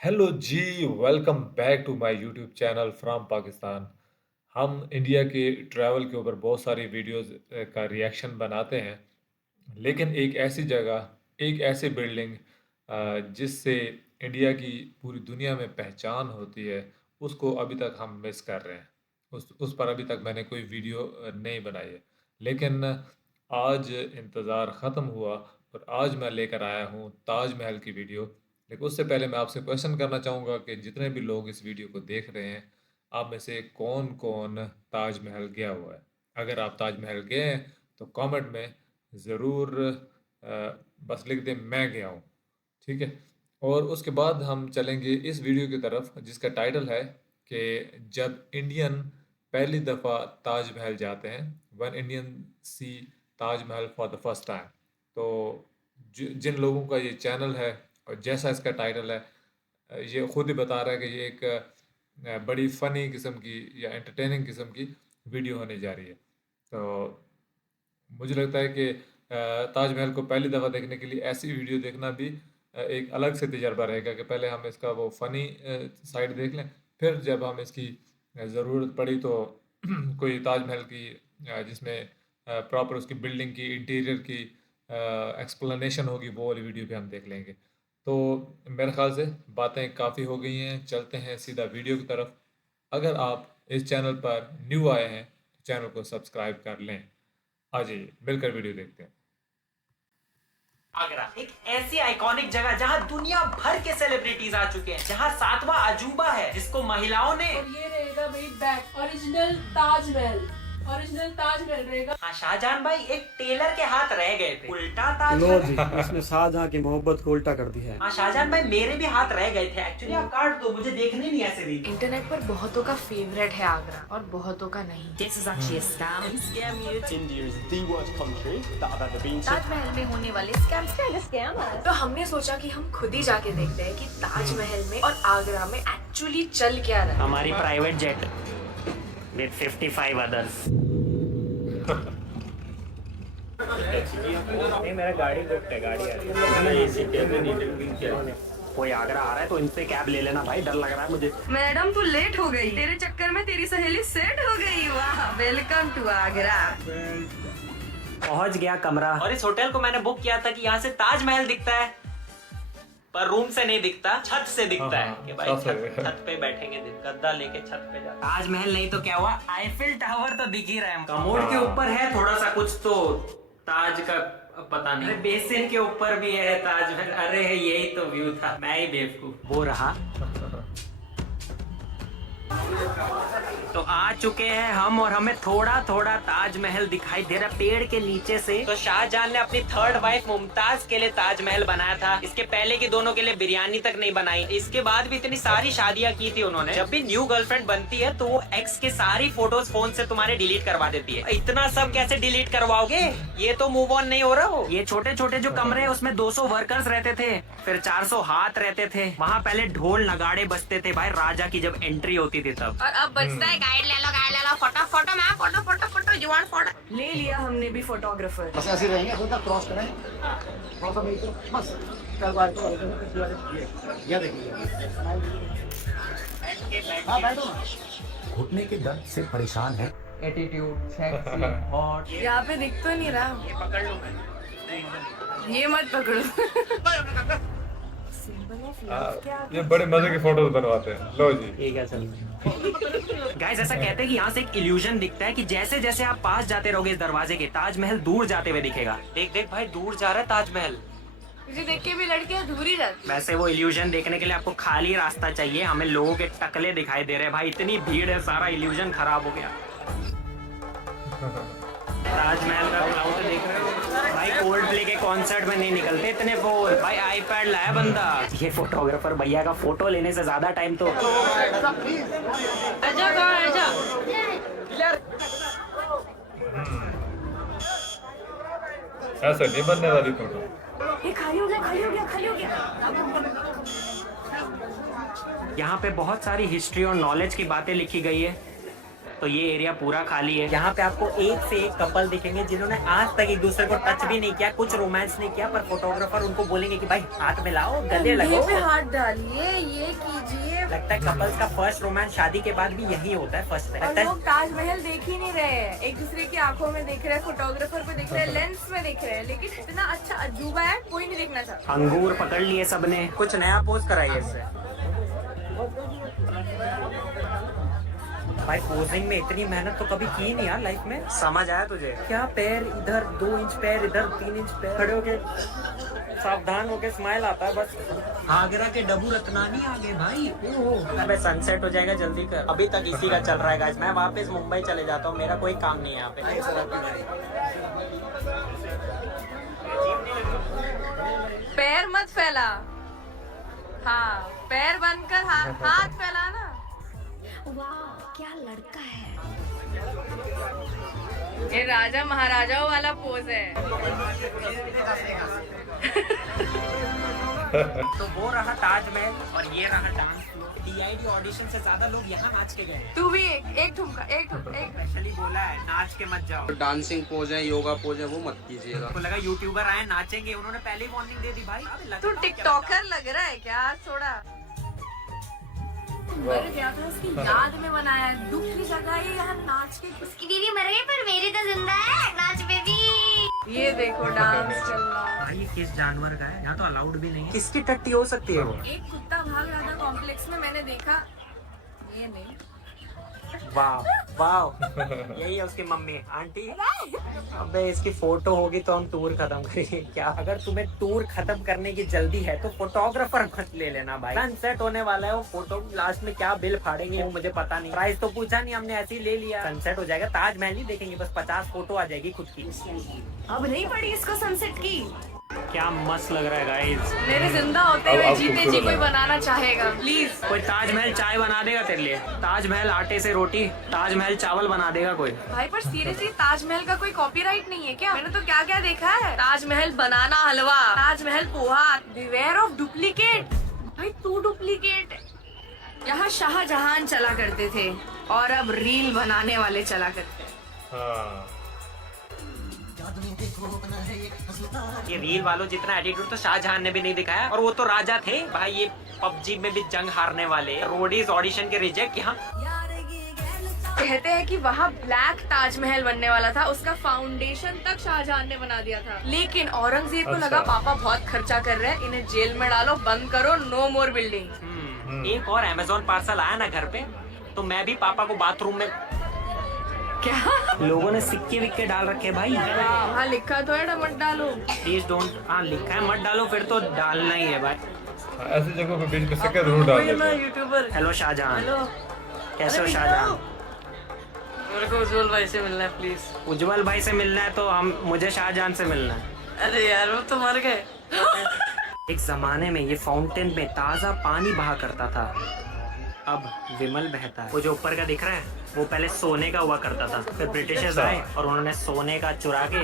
Hello ji. Welcome back to my YouTube channel from Pakistan. हम India के travel के ऊपर बहुत सारी वीडियोस का रिएक्शन बनाते हैं, लेकिन एक ऐसी जगह, एक ऐसी बिल्डिंग जिससे इंडिया की पूरी दुनिया में पहचान होती है, उसको अभी तक हम मिस कर रहे हैं। उस पर अभी तक मैंने कोई वीडियो नहीं बनाई है, लेकिन आज इंतज़ार ख़त्म हुआ और आज मैं लेकर आया हूँ ताजमहल की वीडियो। लेकिन उससे पहले मैं आपसे क्वेश्चन करना चाहूँगा कि जितने भी लोग इस वीडियो को देख रहे हैं, आप में से कौन कौन ताजमहल गया हुआ है? अगर आप ताजमहल गए हैं तो कमेंट में ज़रूर बस लिख दें मैं गया हूँ। ठीक है। और उसके बाद हम चलेंगे इस वीडियो की तरफ जिसका टाइटल है कि जब इंडियन पहली दफ़ा ताजमहल जाते हैं, one Indian see Taj Mahal for the first time. तो जिन लोगों का ये चैनल है और जैसा इसका टाइटल है, ये खुद ही बता रहा है कि ये एक बड़ी फ़नी किस्म की या एंटरटेनिंग किस्म की वीडियो होने जा रही है। तो मुझे लगता है कि ताजमहल को पहली दफ़ा देखने के लिए ऐसी वीडियो देखना भी एक अलग से तजर्बा रहेगा कि पहले हम इसका वो फ़नी साइड देख लें, फिर जब हम इसकी ज़रूरत पड़ी तो कोई ताजमहल की जिसमें प्रॉपर उसकी बिल्डिंग की इंटीरियर की एक्सप्लेनेशन होगी, वो वाली वीडियो भी हम देख लेंगे। तो मेरे ख्याल से बातें काफ़ी हो गई हैं, चलते हैं सीधा वीडियो की तरफ। अगर आप इस चैनल पर न्यू आए हैं तो चैनल को सब्सक्राइब कर लें। आ जाइए मिलकर वीडियो देखते हैं। आगरा एक ऐसी आइकॉनिक जगह जहां दुनिया भर के सेलिब्रिटीज आ चुके हैं, जहां सातवां अजूबा है जिसको महिलाओं ने। और ये रहेगा भाई बैक ओरिजिनल ताजमहल रहेगा। हाँ, शाहजहां भाई एक टेलर के हाथ रह गए थे, उल्टा लो ताजमहल। जी, इसने शाहजहां की मोहब्बत को उल्टा कर दिया है। हाँ, शाहजहां भाई मेरे भी हाथ रह गए थे एक्चुअली। आप काट दो, मुझे देखने नहीं ऐसे भी। इंटरनेट पर बहुतों का फेवरेट है आगरा और बहुतों का नहीं। This is actually a scam. Scam you. India is the worst country that I've ever been to. Taj Mahal में होने वाले स्कैम तो हमने सोचा कि हम खुद ही जाके देखते हैं कि ताजमहल में और आगरा में एक्चुअली चल क्या रहा है। हमारी प्राइवेट जेट विद 55 अदर्स। नहीं, मेरा गाड़ी बुक है, गाड़ी आ रही है। कोई आगरा आ रहा है तो इनसे कैब ले लेना भाई, डर लग रहा है मुझे। मैडम तू लेट हो गई, तेरे चक्कर में तेरी सहेली सेट हो गई। वाह, वेलकम टू आगरा। पहुंच गया कमरा, और इस होटल को मैंने बुक किया था कि यहाँ से ताजमहल दिखता है, पर रूम से नहीं दिखता, छत से दिखता है कि भाई छत पे बैठेंगे, गद्दा लेके छत पे जा। ताजमहल नहीं तो क्या हुआ, आईफिल टावर तो दिख ही रहा है। कमोड के ऊपर है थोड़ा सा कुछ, तो ताज का पता नहीं। बेसिन के ऊपर भी है ताजमहल। अरे यही तो व्यू था, मैं ही बेवकूफ। वो रहा। तो आ चुके हैं हम, और हमें थोड़ा थोड़ा ताजमहल दिखाई दे रहा पेड़ के नीचे से। तो शाहजहां ने अपनी थर्ड वाइफ मुमताज के लिए ताजमहल बनाया था। इसके पहले की दोनों के लिए बिरयानी तक नहीं बनाई। इसके बाद भी इतनी सारी शादियां की थी उन्होंने। जब भी न्यू गर्लफ्रेंड बनती है तो वो एक्स के सारी फोटोज फोन से तुम्हारे डिलीट करवा देती है। इतना सब कैसे डिलीट करवाओगे, ये तो मूव ऑन नहीं हो रहा हो। ये छोटे छोटे जो कमरे हैं उसमें 200 वर्कर्स रहते थे, फिर 400 हाथ रहते थे। वहाँ पहले ढोल नगाड़े बजते थे भाई, राजा की जब एंट्री होती थी तब। और अब बचता है गाइड ले लो, photo ma'am, photo you want photo. ले लिया हमने भी फोटोग्राफर। बस ऐसे रहेंगे, खुद तक क्रॉस करें, थोड़ा सा नहीं तो बस कल बार तो ये देखिए। हाँ बैठो ना। घुटने के दर्द से परेशान है। Attitude, sexy, hot. यहाँ पे दिख तो नहीं रहा। ये पकड़ लो मैं। ये मत पकड़ो। ये बड़े मजे की फोटोज बनवाते हैं। लो जी, ठीक है सर। गाइस ऐसा कहते हैं कि यहाँ से एक इल्यूजन दिखता है कि जैसे जैसे आप पास जाते रहोगे इस दरवाजे के, ताजमहल दूर जाते हुए दिखेगा। देख देख भाई, दूर जा रहा है ताजमहल। मुझे देख के भी लड़कियाँ दूर ही जाती। वैसे वो इल्यूजन देखने के लिए आपको खाली रास्ता चाहिए। हमें लोगों के टकले दिखाई दे रहे हैं भाई, इतनी भीड़ है, सारा इल्यूजन खराब हो गया। ताजमहल का क्राउड देख रहे हो भाई, कोल्ड प्ले के कॉन्सर्ट में नहीं निकलते इतने फोन भाई। आईपैड लाया बंदा। ये फोटोग्राफर भैया का फोटो लेने से ज्यादा टाइम तो ऐसा नहीं बनने वाली फोटो। ये खाली हो गया। यहाँ पे बहुत सारी हिस्ट्री और नॉलेज की बातें लिखी गई है। तो ये एरिया पूरा खाली है। यहाँ पे आपको एक से एक कपल दिखेंगे जिन्होंने आज तक एक दूसरे को टच भी नहीं किया, कुछ रोमांस नहीं किया, पर फोटोग्राफर उनको बोलेंगे कि भाई हाथ मिलाओ, गले लगो, हाथ डालिए, ये कीजिए। लगता है कपल्स का फर्स्ट रोमांस शादी के बाद भी यही होता है फर्स्ट में। और लोग ताजमहल देख ही नहीं रहे हैं, एक दूसरे की आंखों में देख रहे हैं, फोटोग्राफर को देख रहे हैं, लेंस में देख रहे हैं, लेकिन इतना अच्छा अजूबा है कोई नहीं देखना चाहता। अंगूर पकड़ लिए सबने, कुछ नया पोज कराइए इससे। भाई पोजिंग में इतनी मेहनत तो कभी की नहीं यार लाइफ में। समझ आया तुझे क्या? पैर इधर 2 इंच, पैर इधर 3 इंच, पैर खड़े होके सावधान होके स्माइल आता है बस। आगरा के डबू रत्नानी आ गए भाई। अबे सनसेट हो जाएगा, जल्दी कर। अभी तक इसी का चल रहा है गाइस। मैं वापस मुंबई चले जाता हूँ, मेरा कोई काम नहीं है यहाँ पे। पैर मत फैला, हाँ पैर बनकर हाथ फैला ना। वाह क्या लड़का है। ये राजा महाराजाओं वाला पोज है। तो वो रहा ताजमहल और ये रहा डांस फ्लोर। DID ऑडिशन से ज्यादा लोग यहाँ नाच के गए। तू भी एक ठुमका, एक स्पेशली बोला है नाच के मत जाओ। डांसिंग पोज है, योगा पोज है, वो मत कीजिएगा। तो लगा यूट्यूबर आए नाचेंगे, उन्होंने पहले ही वार्निंग दे दी भाई। तू टिकटॉकर लग रहा है क्या थोड़ा? मर गया था, उसकी याद में बनाया है, दुख की जगह ये यहाँ नाच के। उसकी बीवी मर गई पर मेरी तो जिंदा है, नाच बेबी। ये देखो डांस चल रहा है। भाई ये किस जानवर का है? यहाँ तो अलाउड भी नहीं है। किसकी टट्टी हो सकती है वो? एक कुत्ता भाग रहा था कॉम्प्लेक्स में, मैंने देखा। ये नहीं, वाह वाह यही है उसकी मम्मी आंटी। अबे इसकी फोटो होगी तो हम टूर खत्म करेंगे क्या? अगर तुम्हें टूर खत्म करने की जल्दी है तो फोटोग्राफर मत ले लेना भाई। सनसेट होने वाला है, वो फोटो लास्ट में क्या बिल फाड़ेंगे वो मुझे पता नहीं। प्राइस तो पूछा नहीं हमने, ऐसे ही ले लिया। सनसेट हो जाएगा, ताजमहल नहीं देखेंगे, बस 50 फोटो आ जाएगी खुद की। अब नहीं पड़ी इसको सनसेट की। क्या मस्त लग रहा है गाइस। मेरे जिंदा होते हुए जीते जी कोई बनाना चाहेगा प्लीज। कोई ताजमहल चाय बना देगा तेरे लिए, ताजमहल आटे से रोटी, ताजमहल चावल बना देगा कोई। भाई पर सीरियसली ताजमहल का कोई कॉपीराइट नहीं है क्या? मैंने तो क्या क्या देखा है, ताजमहल बनाना halwa, Taj Mahal poha, beware of duplicate. भाई तू डुप्लीकेट। यहाँ शाहजहां चला करते थे और अब रील बनाने वाले चला करते हैं। हाँ। ये रील वालों जितना एटीट्यूड तो शाहजहां ने भी नहीं दिखाया, और वो तो राजा थे भाई। ये पबजी में भी जंग हारने वाले रोडीज ऑडिशन के रिजेक्ट। यहाँ कहते हैं कि वहाँ ब्लैक ताजमहल बनने वाला था, उसका फाउंडेशन तक शाहजहां ने बना दिया था, लेकिन औरंगजेब को लगा पापा बहुत खर्चा कर रहे हैं, इन्हें जेल में डालो, बंद करो, नो मोर बिल्डिंग। एक और अमेज़न पार्सल आया ना घर पे, तो मैं भी पापा को बाथरूम में क्या लोगों ने सिक्के विक्के डाल रखे भाई। वहाँ लिखा तो है मत डालो। Please don't. हाँ लिखा है मत डालो, फिर तो डालना ही है भाई। ऐसी जगहों पे बीच में सिक्के जरूर डाल देते हैं। यूट्यूबर। हेलो शाहजहां, हेलो कैसे हो शाहजहां? मेरे को उज्जवल भाई से मिलना है प्लीज। उज्जवल भाई से मिलना है तो हम मुझे शाहजहां से मिलना है। अरे यार वो तो मर गए। एक जमाने में ये फाउंटेन में ताजा पानी बहा करता था, अब विमल बहता है। वो जो ऊपर का दिख रहा है वो पहले सोने का हुआ करता था, फिर ब्रिटिशर्स आए और उन्होंने सोने का चुरा के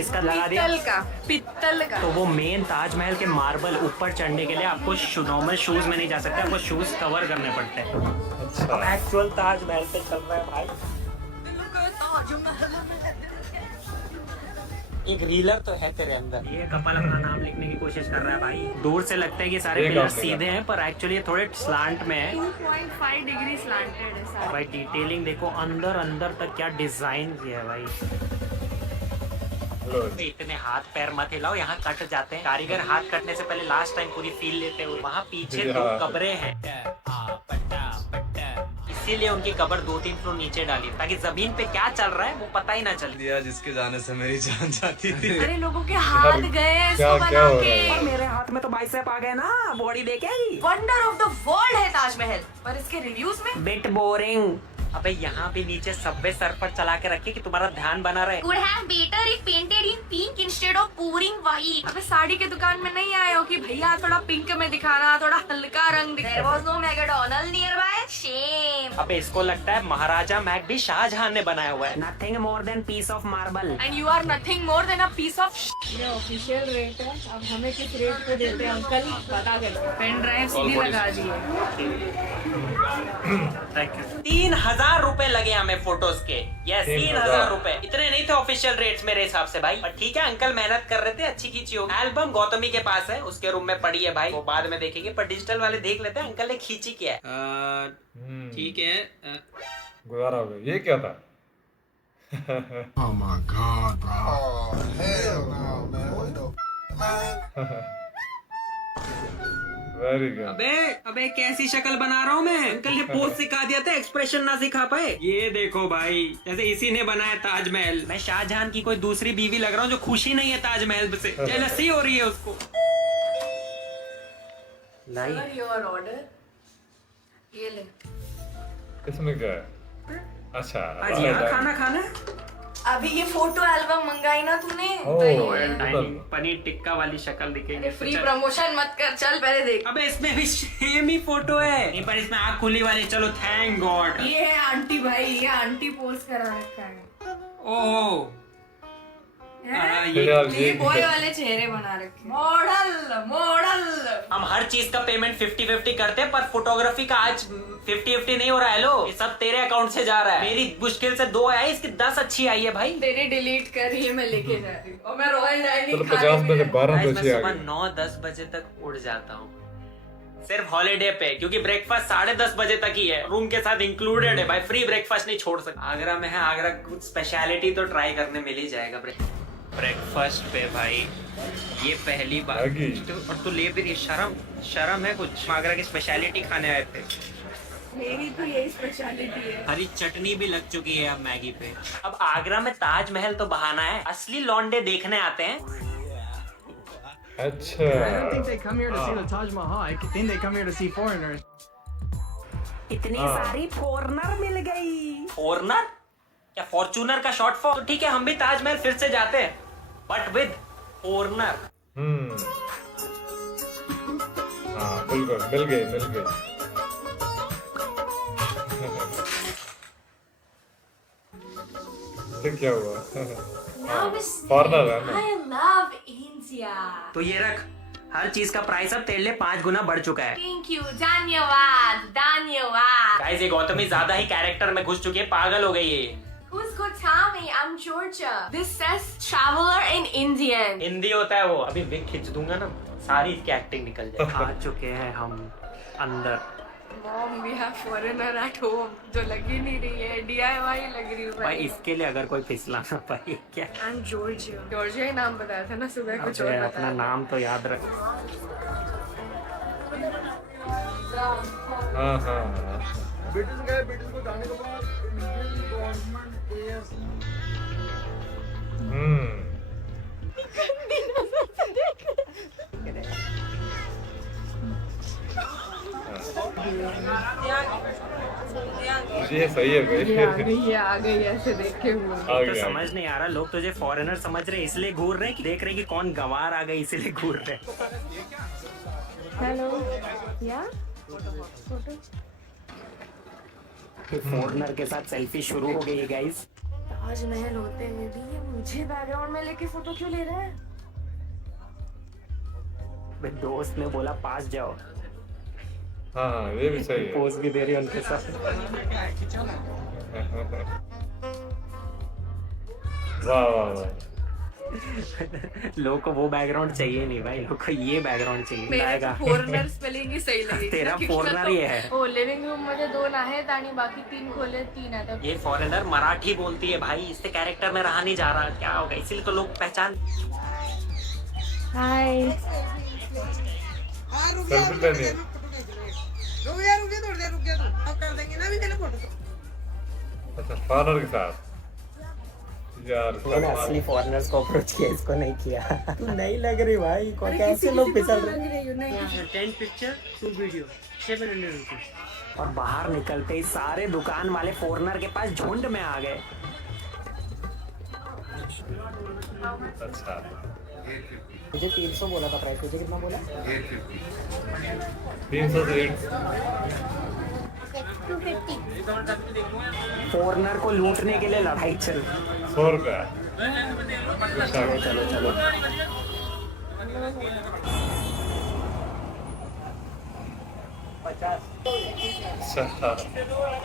इसका लगा दिया पित्तल का। तो वो मेन ताजमहल के मार्बल ऊपर चढ़ने के लिए आपको नॉर्मल शूज में नहीं जा सकते, आपको शूज कवर करने पड़ते हैं। अब एक्चुअल ताजमहल पे चल रहा है भाई। एक रीलर तो है तेरे अंदर। ये कपल अपना नाम लिखने की कोशिश कर रहा है भाई। दूर से लगता है कि सारे पिलर सीधे हैं, पर एक्चुअली थोड़े स्लांट में है। 2.5 डिग्री स्लांटेड है सारा। भाई डिटेलिंग देखो, अंदर अंदर तक क्या डिजाइन किया है भाई। इतने हाथ पैर मत हिलाओ, यहाँ कट जाते हैं कारीगर। हाथ कटने से पहले लास्ट टाइम पूरी फील लेते हुए। वहाँ पीछे 2 कब्रें हैं, इसीलिए उनकी कब्र 2-3 फ्लोर नीचे डाली, ताकि जमीन पे क्या चल रहा है वो पता ही ना चले। दिया जिसके जाने से मेरी जान जाती थी। अरे लोगों के हाथ गए इसको बना के। और मेरे हाथ में तो बाइसेप आ गए ना, बॉडी देखे। वंडर ऑफ द वर्ल्ड है ताजमहल, पर इसके रिव्यूज में बिट बोरिंग। अबे यहाँ पे नीचे सबवे सर पर चला के रखे कि तुम्हारा ध्यान बना रहे। Could have better if painted in pink instead of pouring white. अबे साड़ी की दुकान में नहीं आए हो कि भैया थोड़ा पिंक में दिखाना, थोड़ा हल्का रंग दिखाना। There was no McDonald's nearby. Shame. अब इसको लगता है महाराजा मैक भी शाहजहां ने बनाया हुआ है। Nothing more than piece of marble. And you are nothing more than a piece of. ये ऑफिशियल रेट है, अब हमें किस रेट पे देते हैं अंकल पता करके। पेन ड्राइव सीधी लगा दिए। 3000 रुपए लगे हमें फोटोज के। यस 3000 रुपए, इतने नहीं थे ऑफिशियल रेट्स मेरे हिसाब से भाई, पर ठीक है अंकल मेहनत कर रहे थे, अच्छी खींची होगी। एल्बम गौतमी के पास है, उसके रूम में पड़ी है भाई, वो बाद में देखेंगे, पर डिजिटल वाले देख लेते हैं अंकल ने खींची क्या है। ठीक है। गुजारा हो गया। ये क्या था? Oh my God, bro. Very good. अबे कैसी शक्ल बना रहा हूँ मैं? अंकल ने पोज सिखा दिया था, एक्सप्रेशन ना सिखा पाए। ये देखो भाई, जैसे इसी ने बनाया ताजमहल। मैं शाहजहां की कोई दूसरी बीवी लग रहा हूँ जो खुशी नहीं है ताजमहल से, जेलसी हो रही है उसको। Sir your order. ये ले। इसमें क्या है? अच्छा आज यहाँ खाना खाना है? अभी ये फोटो एल्बम मंगाई ना तूने? डाइनिंग पनीर टिक्का वाली शक्ल दिखेगी। फ्री प्रमोशन मत कर, चल पहले देख। अबे इसमें भी सेम ही फोटो है। नहीं पर इसमें आँख खुली वाली। चलो थैंक गॉड। ये है आंटी भाई, ये आंटी पोज करा रखा है। ओह ये बॉय वाले चेहरे बना रखे। Model model. हम हर चीज का पेमेंट 50-50 करते हैं, पर फोटोग्राफी का आज 50-50 नहीं हो रहा है। लो ये सब तेरे अकाउंट से जा रहा है। मेरी मुश्किल से 2 आई, इसकी 10 अच्छी आई है भाई। तेरे डिलीट कर, ये मैं लेके जा रही हूँ और मैं रॉयल डाइनिंग 50 में से 12 मैं बजे आ सुबह गए। 9-10 बजे तक उड़ जाता हूँ, सिर्फ हॉलीडे पे, क्योंकि ब्रेकफास्ट 10:30 बजे तक ही है, रूम के साथ इंक्लूडेड है भाई। फ्री ब्रेकफास्ट नहीं छोड़ सकता। आगरा में है, आगरा कुछ स्पेशलिटी तो ट्राई करने मिल ही जाएगा। ब्रेकफास्ट पे भाई ये पहली बार। और तू ले भी रही, शर्म है कुछ? आगरा की स्पेशलिटी खाने आए थे। मेरी तो यही स्पेशलिटी है। हरी चटनी भी लग चुकी है अब मैगी पे। अब आगरा में ताजमहल तो बहाना है, असली लौंडे देखने आते हैं। अच्छा। I don't think they come here to see the Taj Mahal. I think they come here to see foreigners. इतनी सारी फॉरनर मिल गई। फॉरनर क्या? फॉर्चूनर का शॉर्ट फॉर्म? तो ठीक है, हम भी ताजमहल फिर से जाते हैं, बट विद फॉरनर। हाँ बिल्कुल, मिल गए। तो क्या हुआ? फॉरनर है ना? I love India. तो ये रख, हर चीज का प्राइस अब तेरे लिए 5 गुना बढ़ चुका है। Thank you, धन्यवाद धन्यवाद। गाइस ये गौतमी ज्यादा ही कैरेक्टर में घुस चुकी है, पागल हो गई है। Who's gonna tell me? I'm Georgia. This says traveler in Indian. Hindi होता है वो। अभी विग खींच दूंगा ना, सारी इसकी एक्टिंग निकल जाए। आ चुके हैं हम अंदर। Mom, we have foreigner at home. जो लग ही नहीं रही है, DIY लग रही है भाई इसके लिए अगर कोई फिसला ना पाए क्या? I'm Georgia. Georgia ही नाम बताया था ना सुबह, कुछ और अबे, बताया अपना था। नाम तो याद रख। हाँ। ब्रिटिश गए, ब्रिटिश को जाने के बाद इंडियन गवर्नमेंट ये सही है भाई। ये आ गई ऐसे देख के हुए। आ तो गया। समझ नहीं आ रहा, लोग तुझे फॉरेनर समझ रहे इसलिए घूर रहे, कि देख रहे कि कौन गंवार आ गई इसलिए घूर रहे। हेलो या फोटो। फॉरेनर के साथ सेल्फी शुरू हो गई है गाइस। ताजमहल होते हुए भी ये मुझे बैकग्राउंड में लेके फोटो क्यों ले रहा है? मेरे दोस्त ने बोला पास जाओ। हाँ ये भी सही है। पोज भी दे रही है उनके साथ। वाह। लोग को वो बैकग्राउंड चाहिए नहीं भाई, लोग को ये बैकग्राउंड चाहिए। मेरे आएगा। फॉरेनर स्पेलिंग ही सही लगी। तेरा foreigner ही है। ओ लिविंग रूम मध्ये 2 आहेत आणि बाकी 3 खोले 3 आहेत। ये फॉरेनर मराठी बोलती है भाई, इससे कैरेक्टर में रहा नहीं जा रहा, क्या होगा? इसीलिए तो लोग पहचान। हाय। सेल्फी लेनी है। अच्छा फॉरनर के साथ यार। मैंने असली फॉरेनर्स को अप्रोच किया, इसको नहीं किया। तू नहीं लग रही भाई, कौन कैसे लोग फिसल रहे। 10 पिक्चर 2 वीडियो 700 रुपीज। और बाहर निकलते ही सारे दुकान वाले फॉरेनर के पास झुंड में आ गए। अच्छा मुझे 300 बोला था प्राइस, तुझे कितना बोला? 300 से 800। फॉरनर को लूटने के लिए लड़ाई चल। 100 रुपया। चलो चलो चलो। अच्छा,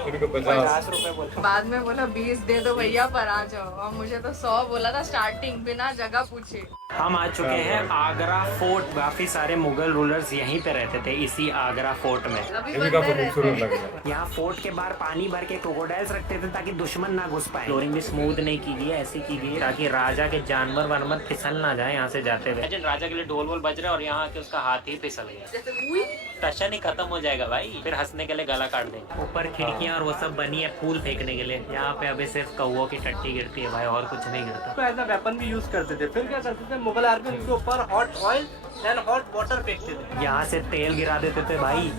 इनको 50। ₹50 बोला। बाद में बोला 20 दे दो भैया पर आ जाओ, और मुझे तो 100 बोला था स्टार्टिंग, बिना जगह पूछे। हम आ चुके हैं आगरा फोर्ट। काफी सारे मुगल रूलर्स यहीं पे रहते थे, इसी आगरा फोर्ट में। अभी ये भी बंदे काफी रहते खूबसूरत हैं। लग रहा है। यहाँ फोर्ट के बाहर पानी भर के क्रोकोडाइल्स रखते थे ताकि दुश्मन ना घुस पाए। फ्लोरिंग भी स्मूथ नहीं की गई है, ऐसी की गई है ताकि राजा के जानवर वानवर फिसल ना जाए यहाँ से जाते हुए। राजा के लिए ढोल वोल बज रहे और यहाँ आके उसका हाथ ही फिसल गया। जैसे हुई टशन ही खत्म हो जाएगा भाई, फिर हंसने के लिए गला काट देंगे। ऊपर खिड़कियाँ और वो सब बनी है फूल फेंकने के लिए। यहाँ पे अभी सिर्फ कौओं की टट्टी गिरती है भाई, और कुछ नहीं गिरता। तो ऐसा वेपन भी यूज करते थे। फिर क्या करते थे मुगल आर्मी, उनके ऊपर hot oil and hot water फेंकते थे। यहाँ से तेल गिरा देते थे भाई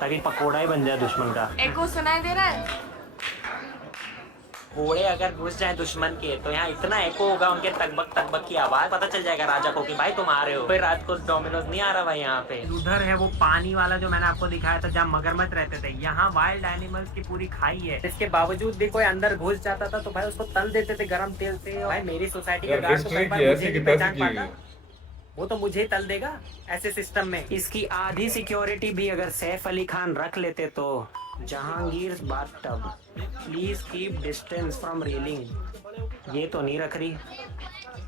ताकि पकोड़ा ही बन जाए दुश्मन का। एको सुनाई दे रहा है? घोड़े अगर घुस जाए दुश्मन के तो यहाँ इतना एको होगा उनके तकबक की आवाज, पता चल जाएगा राजा को कि भाई तुम आ रहे हो। फिर रात को डोमिनोज नहीं आ रहा भाई यहाँ पे। उधर है वो पानी वाला जो मैंने आपको दिखाया था जहाँ मगरमच्छ रहते थे। यहाँ वाइल्ड एनिमल्स की पूरी खाई है। इसके बावजूद भी कोई अंदर घुस जाता था तो भाई उसको तल देते थे गरम तेल से। भाई मेरी सोसाइटी का यार गार्ड तो हिस्ट्री कई बार की मुझे ऐसी नहीं की तैसी पहचान की पाता, गई। वो तो मुझे ही तल देगा ऐसे सिस्टम में। इसकी आधी सिक्योरिटी भी अगर सैफ अली खान रख लेते तो Jahangir bathtub, please keep distance from railing. ये तो नहीं रख रही,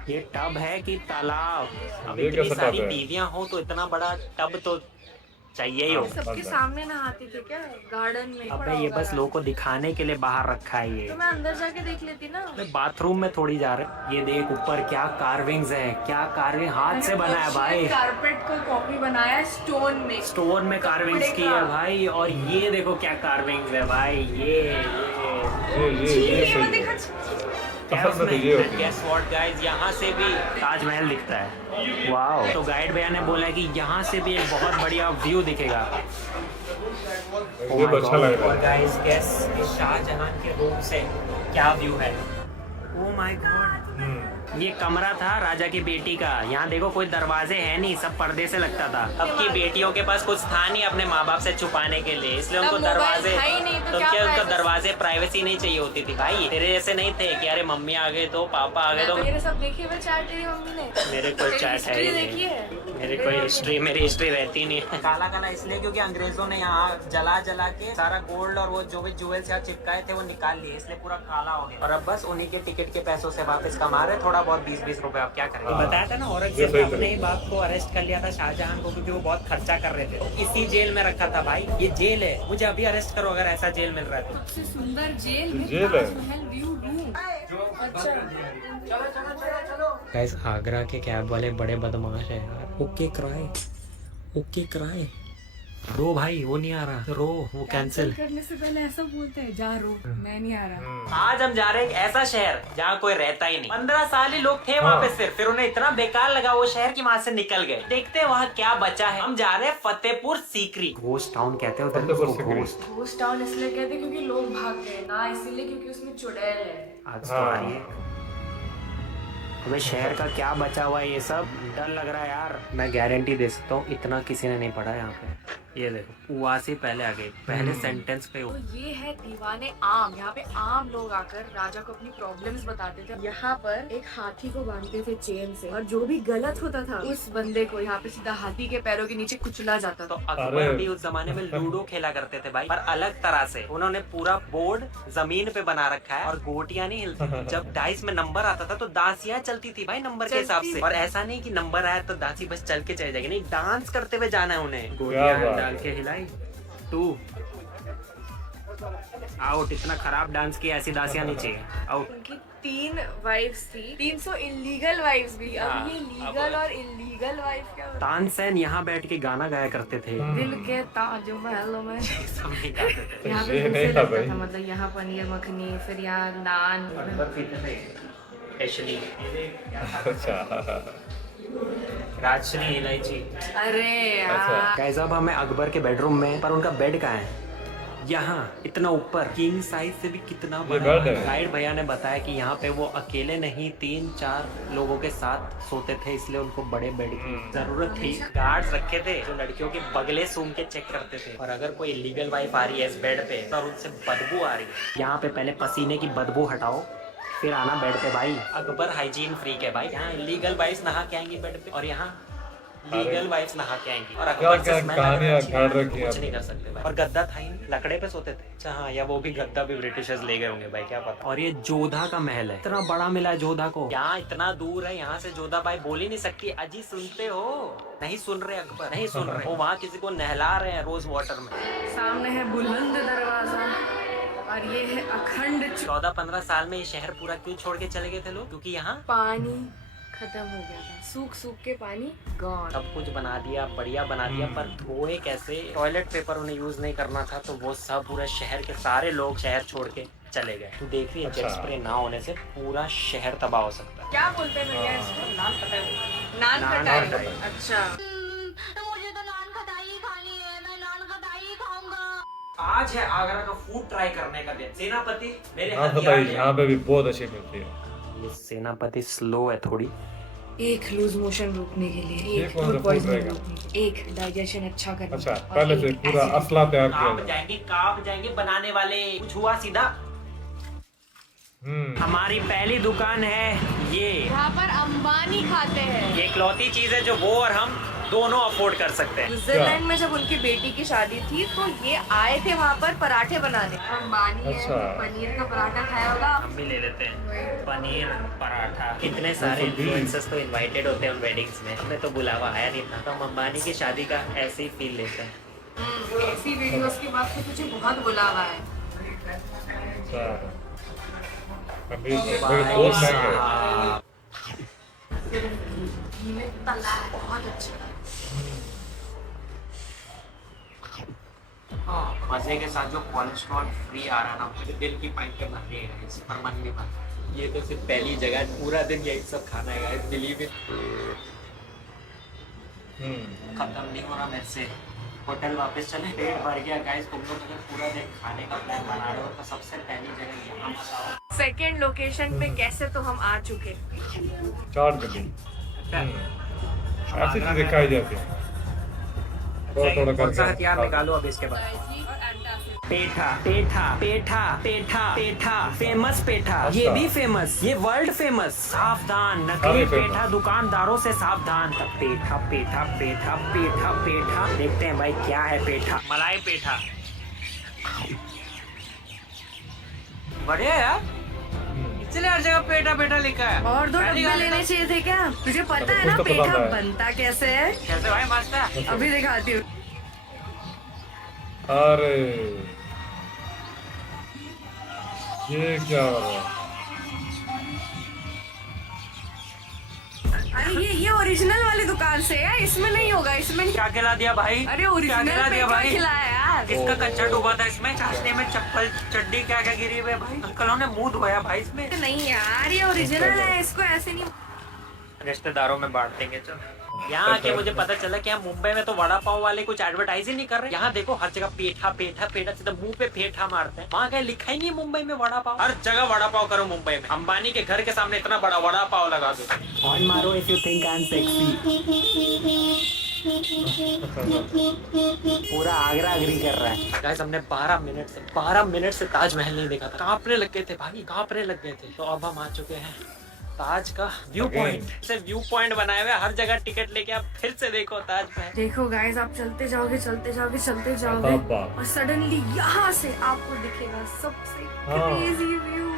ये टब है कि तालाब? अब ये इतनी कैसा सारी टब है? बीवियां हो तो इतना बड़ा टब तो चाहिए ही हो। सबके सामने नहाते थे क्या गार्डन में? अबे ये बस लोगों को दिखाने के लिए बाहर रखा है ये। तो मैं अंदर जाके देख लेती ना। बाथरूम में थोड़ी जा रहे। ये देख ऊपर क्या कार्विंग्स है, क्या कार्विंग हाथ से बना है भाई। कारपेट को कॉपी बनाया स्टोन में। स्टोन में कार्विंग्स की है भाई। और ये देखो क्या कार्विंग्स है भाई। ये सही है। असल में तो ये होती है। गेस व्हाट गाइस, यहाँ से भी ताजमहल दिखता है। वाओ। तो गाइड भैया ने बोला कि यहाँ से भी एक बहुत बढ़िया व्यू दिखेगा। ये तो अच्छा लग रहा है। गाइस गेस शाहजहां के रूम से क्या व्यू है। ओह माय गॉड, ये कमरा था राजा की बेटी का। यहाँ देखो कोई दरवाजे हैं नहीं, सब पर्दे से लगता था। अब की बेटियों के पास कुछ था नहीं अपने माँ बाप से छुपाने के लिए, इसलिए उनको तब मोबाइल दरवाजे था ही नहीं, तो तो क्या क्या उनको privacy? दरवाजे प्राइवेसी नहीं चाहिए होती थी भाई। तेरे जैसे नहीं थे कि अरे मम्मी आ गए तो पापा आ गए तो। मेरे सब देखे हुए चैट तेरी मम्मी ने। मेरे कोई चैट है ही देखी नहीं। है? मेरी कोई हिस्ट्री, मेरी हिस्ट्री रहती नहीं है। काला काला इसलिए क्योंकि अंग्रेजों ने यहाँ जला जला के सारा गोल्ड और वो जो भी ज्वेल्स यहाँ चिपकाए थे वो निकाल लिए, इसलिए पूरा काला हो गया। और अब बस उन्हीं के टिकट के पैसों से वापस कमा रहे, थोड़ा बहुत 20-20 रुपए। अब क्या करें। बताया था ना औरंगजेब ने अपने ही बाप को अरेस्ट कर लिया था शाहजहां को, क्योंकि वो बहुत खर्चा कर रहे थे। तो इसी जेल में रखा था भाई। ये जेल है, मुझे अभी अरेस्ट करो अगर ऐसा जेल मिल रहा है तो। सबसे सुंदर जेल में जेल है। Taj Mahal view room. अच्छा गाइस आगरा के कैब वाले बड़े बदमाश है यार। ओके कराए, ओके कराए। रो भाई, वो नहीं आ रहा, रो, वो कैंसिल करने से पहले ऐसा बोलते हैं, जा रो, मैं नहीं आ रहा। आज हम जा रहे हैं एक ऐसा शहर जहाँ कोई रहता ही नहीं। 15 साल ही लोग थे वहाँ पे सिर्फ, फिर उन्हें इतना बेकार लगा वो शहर की वहाँ से निकल गए। देखते हैं वहाँ क्या बचा है। हम जा रहे हैं फतेहपुर सीकरी। घोस्ट टाउन कहते हैं फतेहपुर उधर सीकरी। घोस्ट। घोस्ट टाउन इसलिए कहते हैं क्योंकि लोग भाग गए ना, इसीलिए क्योंकि उसमें चुड़ैल है। आज तो आइए। अबे शहर का क्या बचा हुआ है, ये सब डर लग रहा है यार। मैं गारंटी दे सकता हूँ इतना किसी ने नहीं पढ़ा यहाँ पे। ये देखो उवासी पहले आ गई, पहले सेंटेंस पे हो। तो ये है दीवाने आम। यहाँ पे आम लोग आकर राजा को अपनी प्रॉब्लम्स बताते थे। यहाँ पर एक हाथी को बांधते थे चेन से, और जो भी गलत होता था उस बंदे को यहाँ पे सीधा हाथी के पैरों के नीचे कुचला जाता तो था। अकबर भी उस जमाने में लूडो खेला करते थे भाई, पर अलग तरह से। उन्होंने पूरा बोर्ड जमीन पे बना रखा है और गोटियां नहीं हिलती थी। जब डाइस में नंबर आता था तो दासियां चलती थी भाई नंबर के हिसाब से। और ऐसा नहीं कि नंबर आया तो दासी बस चल के चले जाएगी, नहीं, डांस करते हुए जाना है उन्हें। गोटियां डाल के हिलाई 2 आउट। इतना खराब डांस किया, ऐसी दासियां नहीं चाहिए। आउट। उनकी 3 वाइफ्स थी, 300 इलीगल वाइफ्स भी। अब ये लीगल और इलीगल वाइफ क्या होता तानसेन यहाँ बैठ के गाना गाया करते थे। है? दिल के ताजमहलों में सब नहीं गाते थे। यहाँ ये पे नहीं दूसरे था लगता भाई। था, मतलब यहाँ पनीर मखनी, फिर यहाँ नान। स्पेशली अच्छा। राजश्री इलायची। अरे अच्छा। यार गाइस अब हमें अकबर के बेडरूम में, पर उनका बेड कहाँ है? यहाँ इतना ऊपर किंग साइज से भी कितना ये बड़ा बेड है। गाइड भैया ने बताया कि यहाँ पे वो अकेले नहीं 3-4 लोगों के साथ सोते थे, इसलिए उनको बड़े बेड की जरूरत थी। गार्ड्स रखे थे जो लड़कियों के बगले सूंघ के चेक करते थे, और अगर कोई इलीगल वाइफ आ रही है इस बेड पे और उनसे बदबू आ रही है, यहाँ पे पहले पसीने की बदबू हटाओ फिर आना बेड पे भाई। अकबर हाइजीन फ्रीक है भाई, यहाँ इलीगल वाइफ नहा के आएंगी बेड पे और यहाँ लीगल वाइफ नहा के आएंगी, और अकबर से क्या smell कहानियां अगर अच्छी घड़ आए, रखी हैं कुछ नहीं कर सकते भाई। और गद्दा था ही नहीं, लकड़े पे सोते थे। अच्छा हाँ, या वो भी गद्दा भी ब्रिटिशर्स ले गए होंगे भाई, क्या पता। और ये जोधा का महल है, इतना बड़ा मिला है जोधा को, यहाँ इतना दूर है, यहाँ से जोधा भाई बोल ही नहीं सकती अजी सुनते हो, नहीं सुन रहे अकबर, नहीं सुन रहे। वो वहाँ किसी को नहला रहे हैं रोज वाटर में। सामने है बुलंद दरवाजा और ये है अखंड 14-15 साल में ये शहर पूरा क्यों छोड़ के चले गए थे लोग? क्योंकि यहाँ पानी खत्म हो गया था, सूख सूख के पानी गॉन। सब कुछ बना दिया, बढ़िया बना दिया, पर धोए कैसे? टॉयलेट पेपर उन्हें यूज नहीं करना था, तो वो सब पूरा शहर के सारे लोग शहर छोड़ के चले गए। तू देख रही है, जेट स्प्रे ना होने से पूरा शहर तबाह हो सकता है। क्या बोलते हैं भैया इसको? नान खटाई। नान नान खटाई। खटाई। अच्छा, मुझे तो नान खटाई खानी है, मैं नान खटाई ही खाऊंगा। आज है आगरा का फूड ट्राई करने का दिन। सेनापति मेरे हाँ हथियार बताइए, ले यहाँ पे भी बहुत अच्छी मिलती है। ये सेनापति स्लो है थोड़ी। एक लूज मोशन रोकने के लिए, ये एक कौन सा फूड food पॉइजनिंग रहेगा? रोकने के लिए, एक डाइजेशन अच्छा करने अच्छा, और पहले से एक पूरा acidity। असला तैयार किया कांप जाए। जाएंगे, कांप जाएंगे बनाने वाले। कुछ हुआ सीधा। हमारी पहली दुकान है ये। यहाँ पर अंबानी खाते हैं। ये इकलौती चीज है जो वो और हम दोनों अफोर्ड कर सकते हैं। स्विट्जरलैंड में जब उनकी बेटी की शादी थी तो ये आए थे वहाँ पर पराठे बनाने। अंबानी है, अच्छा। पनीर का पराठा खाया होगा। हम भी ले लेते हैं पनीर पराठा। इतने सारे इन्फ्लुएंसर्स तो इनवाइटेड होते हैं उन वेडिंग्स में, हमें तो बुलावा आया नहीं था। तो हम अंबानी की शादी का ऐसे ही फील लेते हैं। ऐसी वीडियोस के बाद तो मुझे बहुत बुलावा है। अच्छा। पनीर बहुत महंगा है। घी में तला है, बहुत अच्छा। मजे के साथ जो कोलेस्ट्रॉल फ्री आ रहा ना, मुझे दिल की पाइपें भर रही है इस पर, मन भी भर। ये तो सिर्फ पहली जगह, पूरा दिन यही सब खाना है गाइस, बिलीव इट। खत्म नहीं हो रहा मेरे से। होटल वापस चले, पेट भर गया गाइस। तुम लोग अगर पूरा दिन खाने का प्लान बना रहे हो तो सबसे पहली जगह यहाँ बताओ। सेकेंड लोकेशन पे कैसे तो हम आ चुके। चाट गली। ऐसी चीजें खाई जाती हैं। थोड़ा थोड़ा कौन सा करके हथियार खा- निकालो अब इसके बाद? पेठा पेठा पेठा पेठा पेठा, फेमस पेठा। ये अच्छा। भी फेमस, ये वर्ल्ड फेमस। सावधान, नकली सारे famous। पेठा दुकानदारों से सावधान। पेठा पेठा पेठा पेठा पेठा, देखते हैं भाई क्या है पेठा। मलाई पेठा बढ़िया यार, इसलिए हर जगह पेठा पेठा लिखा है। और दो पहली डब्बे बार लेने चाहिए थे क्या? तुझे पता है कुछ ना तो पेठा पसंद है। बनता कैसे है? कैसे भाई, मस्त है। अभी दिखाती हूँ। अरे ये क्या हो रहा है? अरे ये ओरिजिनल वाली दुकान से है, इसमें नहीं होगा, इसमें क्या खिला दिया भाई? अरे क्या ओरिजिनल खिला दिया पेठा भाई? खिलाया यार। किसका कच्चा डूबा था इसमें? चाशनी में चप्पल चड्डी क्या क्या गिरी हुई है भाई? अंकलों ने मुंह धोया भाई इसमें। नहीं यार, ये ओरिजिनल है, इसको ऐसे नहीं। रिश्तेदारों में बांट देंगे। चलो, यहाँ आके मुझे पता चला कि यहाँ मुंबई में तो वड़ा पाव वाले कुछ एडवर्टाइज ही नहीं कर रहे। यहाँ देखो हर जगह पेठा पेठा पेठा, सीधा मुंह पे पेठा मारते हैं। वहाँ कहीं लिखा ही नहीं मुंबई में वड़ा पाव। हर जगह वड़ा पाव करो मुंबई में। अंबानी के घर के सामने इतना बड़ा वड़ा पाव लगा दो। ऑन मारो if you think I am sexy. पूरा आगरा अग्री कर रहा है गाइस। हमने 12 मिनट से ताजमहल नहीं देखा था। कांपने लग गए थे भाई, कांपने लग गए थे। तो अब हम आ चुके हैं ताज का व्यू पॉइंट। से व्यू पॉइंट बनाए हुए, हर जगह टिकट लेके आप फिर से देखो ताजमहल। देखो गाइस, आप चलते जाओगे चलते जाओगे चलते जाओगे बाबा। और सडनली यहाँ से आपको दिखेगा सबसे हाँ। Crazy view.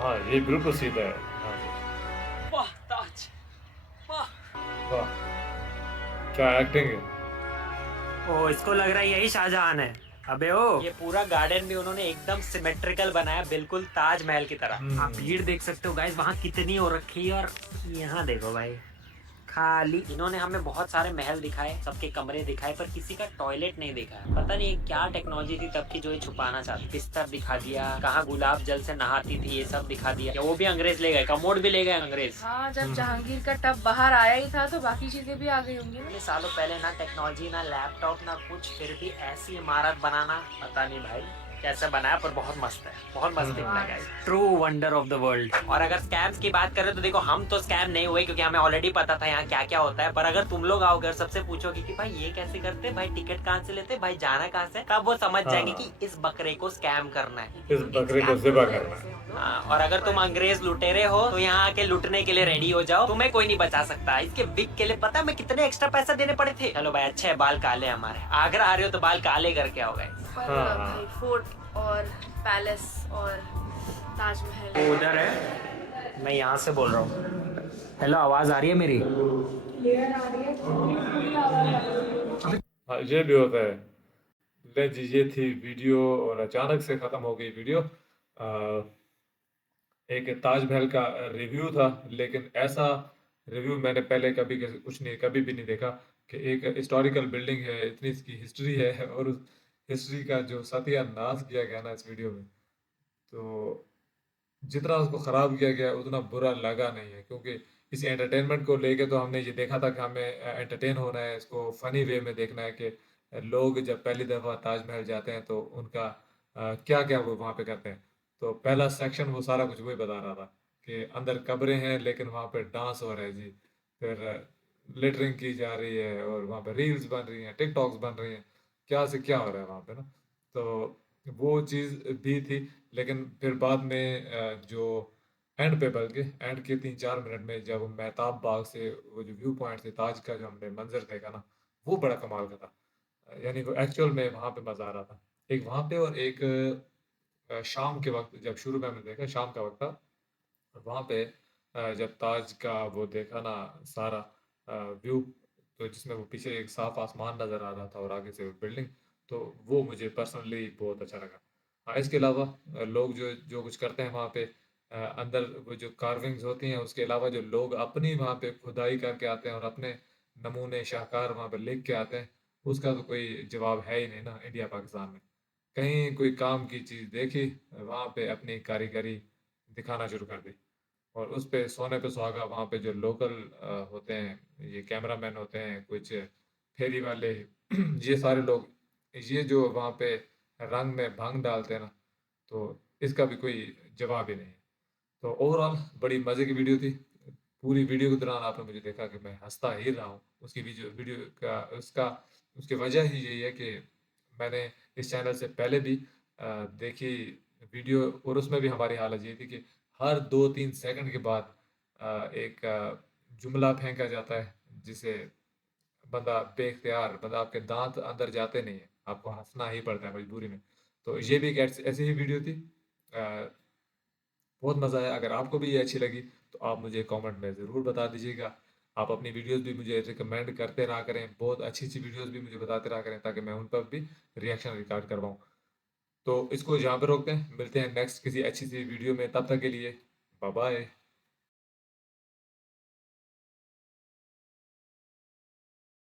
हाँ ये बिल्कुल सीधा है। हाँ। वाह ताज, वाह। वाह क्या एक्टिंग है। ओ, इसको लग रहा है यही शाहजहां है। अबे ओ, ये पूरा गार्डन भी उन्होंने एकदम सिमेट्रिकल बनाया, बिल्कुल ताजमहल की तरह। आप भीड़ देख सकते हो गाइस, वहाँ कितनी हो रखी है। और यहाँ देखो भाई, खाली। इन्होंने हमें बहुत सारे महल दिखाए, सबके कमरे दिखाए, पर किसी का टॉयलेट नहीं दिखाया। पता नहीं क्या टेक्नोलॉजी थी तब की जो ये छुपाना चाहती। बिस्तर दिखा दिया, कहाँ गुलाब जल से नहाती थी, ये सब दिखा दिया। या वो भी अंग्रेज ले गए, कमोड भी ले गए अंग्रेज। हाँ, जब जहांगीर का टब बाहर आया ही था तो बाकी चीजें भी आ गई होंगी ना। इतने सालों पहले ना टेक्नोलॉजी, ना लैपटॉप, ना कुछ, फिर भी ऐसी इमारत बनाना, पता नहीं भाई कैसे बनाया, पर बहुत मस्त है, बहुत मस्त दिखता है guys. True wonder of the world. और अगर स्कैम्स की बात करें तो देखो, हम तो स्कैम नहीं हुए क्योंकि हमें ऑलरेडी पता था यहाँ क्या क्या होता है। पर अगर तुम लोग आओगे और सबसे पूछोगे कि भाई ये कैसे करते, भाई टिकट कहाँ से लेते, भाई जाना कहाँ से, तब वो समझ जाएंगे कि इस बकरे को स्कैम करना है, इस बकरे को ज़िबा करना है। हाँ, और अगर तुम अंग्रेज लुटेरे हो तो यहाँ आके लुटने के लिए रेडी हो जाओ, तुम्हें कोई नहीं बचा सकता। इसके विग के लिए पता है मैं कितने एक्स्ट्रा पैसा देने पड़े थे। चलो भाई, अच्छे है बाल काले हमारे। आगरा आ रहे हो तो बाल काले करके आओ गाइस। पर भाई फोर्ट और पैलेस और ताजमहल। वो उधर है, मैं यहाँ से बोल रहा हूँ। हेलो, आवाज आ रही है मेरी? हाँ, ये भी होता है। ले जी, ये थी वीडियो और अचानक से ख़त्म हो गई वीडियो। एक ताजमहल का रिव्यू था, लेकिन ऐसा रिव्यू मैंने पहले कभी भी नहीं देखा कि एक हिस्टोरिकल बिल्डिंग है, इतनी इसकी हिस्ट्री है और उस हिस्ट्री का जो सत्यानाश किया गया ना इस वीडियो में, तो जितना उसको ख़राब किया गया उतना बुरा लगा नहीं है। क्योंकि इस एंटरटेनमेंट को लेके तो हमने ये देखा था कि हमें एंटरटेन होना है, इसको फ़नी वे में देखना है कि लोग जब पहली दफ़ा ताजमहल जाते हैं तो उनका क्या क्या वो वहाँ पे करते हैं। तो पहला सेक्शन वो सारा कुछ वही बता रहा था कि अंदर कब्रें हैं लेकिन वहाँ पे डांस हो रहा है जी, फिर लिटरिंग की जा रही है और वहाँ पे रील्स बन रही हैं, टिकटॉक्स बन रही हैं, क्या से क्या हो रहा है वहाँ पे ना। तो वो चीज़ भी थी, लेकिन फिर बाद में जो एंड पे, बल्कि एंड के 3-4 मिनट में जब मेहताब बाग से वो जो व्यू पॉइंट थे ताज का, जो हमने मंजर देखा ना, वो बड़ा कमाल का था। यानी वो एक्चुअल में वहाँ पे मज़ा आ रहा था। एक वहाँ पे और एक शाम के वक्त, जब शुरू में हमने देखा शाम का वक्त था, और वहाँ पे जब ताज का वो देखा ना सारा व्यू, तो जिसमें वो पीछे एक साफ आसमान नज़र आ रहा था और आगे से वो बिल्डिंग, तो वो मुझे पर्सनली बहुत अच्छा लगा। हाँ, इसके अलावा लोग जो जो कुछ करते हैं वहाँ पे, अंदर वो जो कार्विंग्स होती हैं, उसके अलावा जो लोग अपनी वहाँ पे खुदाई करके आते हैं और अपने नमूने शाहकार वहाँ पे लिख के आते हैं, उसका तो कोई जवाब है ही नहीं ना इंडिया पाकिस्तान में। कहीं कोई काम की चीज़ देखी, वहाँ पे अपनी कारीगरी दिखाना शुरू कर दी, और उस पे सोने पे सुहागा वहाँ पे जो लोकल होते हैं, ये कैमरामैन होते हैं, कुछ फेरी वाले ये सारे लोग, ये जो वहाँ पे रंग में भंग डालते हैं ना, तो इसका भी कोई जवाब ही नहीं है। तो ओवरऑल बड़ी मज़े की वीडियो थी। पूरी वीडियो के दौरान आपने मुझे देखा कि मैं हंसता ही रहा हूँ। उसकी वीडियो का उसका उसकी वजह ही यही है कि मैंने इस चैनल से पहले भी देखी वीडियो, और उसमें भी हमारी हालत ये थी कि हर 2-3 सेकंड के बाद एक जुमला फेंका जाता है, जिसे बंदा आपके दांत अंदर जाते नहीं है, आपको हंसना ही पड़ता है मजबूरी में। तो ये भी एक ऐसी ही वीडियो थी। बहुत मज़ा आया। अगर आपको भी ये अच्छी लगी तो आप मुझे कमेंट में ज़रूर बता दीजिएगा। आप अपनी वीडियोस भी मुझे रिकमेंड करते रहा करें, बहुत अच्छी वीडियोस भी मुझे बताते रहा करें, ताकि मैं उन पर भी रिएक्शन रिकॉर्ड करवाऊँ। तो इसको यहाँ पे रोकते हैं, मिलते हैं नेक्स्ट किसी अच्छी सी वीडियो में, तब तक के लिए बाय बाय।